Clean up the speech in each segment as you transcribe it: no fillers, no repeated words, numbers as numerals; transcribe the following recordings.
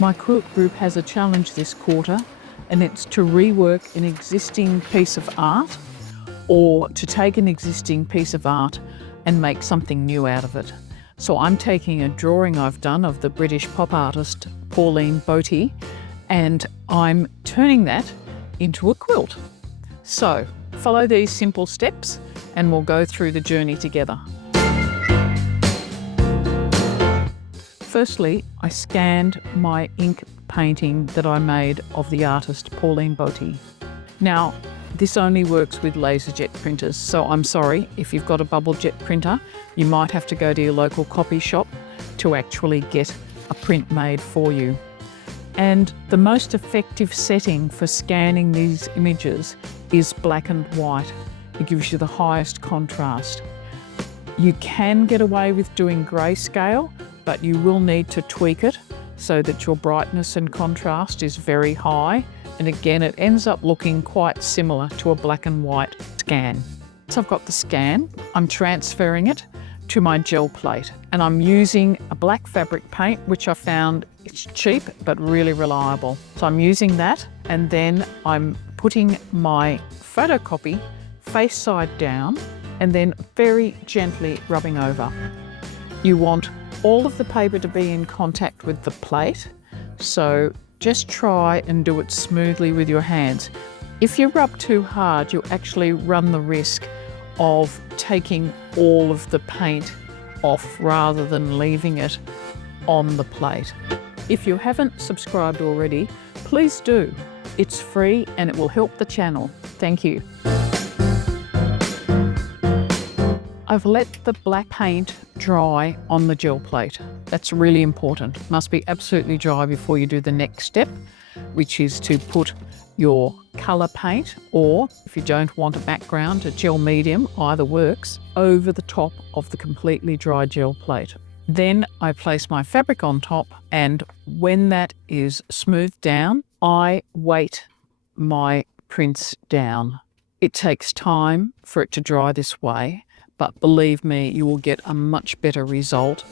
My quilt group has a challenge this quarter, and it's to rework an existing piece of art or to take an existing piece of art and make something new out of it. So I'm taking a drawing I've done of the British pop artist Pauline Boty, and I'm turning that into a quilt. So follow these simple steps and we'll go through the journey together. Firstly, I scanned my ink painting that I made of the artist Pauline Boty. Now, this only works with LaserJet printers, so I'm sorry, if you've got a bubble jet printer, you might have to go to your local copy shop to actually get a print made for you. And the most effective setting for scanning these images is black and white. It gives you the highest contrast. You can get away with doing grayscale, but you will need to tweak it so that your brightness and contrast is very high. And again, it ends up looking quite similar to a black and white scan. So I've got the scan, I'm transferring it to my gel plate, and I'm using a black fabric paint, which I found it's cheap but really reliable. So I'm using that, and then I'm putting my photocopy face side down and then very gently rubbing over. You want all of the paper to be in contact with the plate, so just try and do it smoothly with your hands. If you rub too hard, you'll actually run the risk of taking all of the paint off rather than leaving it on the plate. If you haven't subscribed already, please do. It's free and it will help the channel. Thank you. I've let the black paint dry on the gel plate. That's really important. It must be absolutely dry before you do the next step, which is to put your colour paint, or if you don't want a background, a gel medium, either works, over the top of the completely dry gel plate. Then I place my fabric on top, and when that is smoothed down, I weight my prints down. It takes time for it to dry this way, but believe me, you will get a much better result.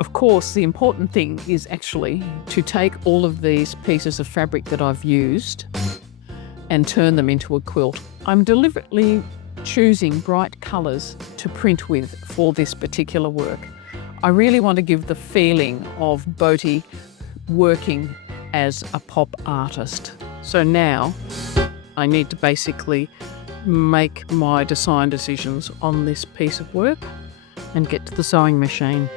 Of course, the important thing is actually to take all of these pieces of fabric that I've used and turn them into a quilt. I'm deliberately choosing bright colours to print with for this particular work. I really want to give the feeling of Boty working as a pop artist. So now I need to basically make my design decisions on this piece of work and get to the sewing machine.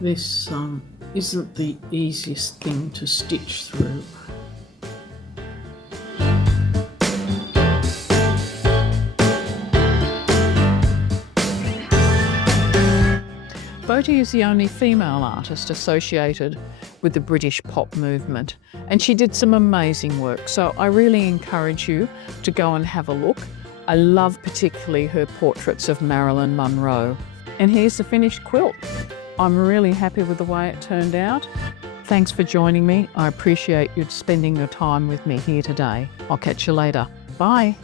This isn't the easiest thing to stitch through. Boty is the only female artist associated with the British pop movement, and she did some amazing work, so I really encourage you to go and have a look. I love particularly her portraits of Marilyn Monroe. And here's the finished quilt. I'm really happy with the way it turned out. Thanks for joining me. I appreciate you spending your time with me here today. I'll catch you later. Bye.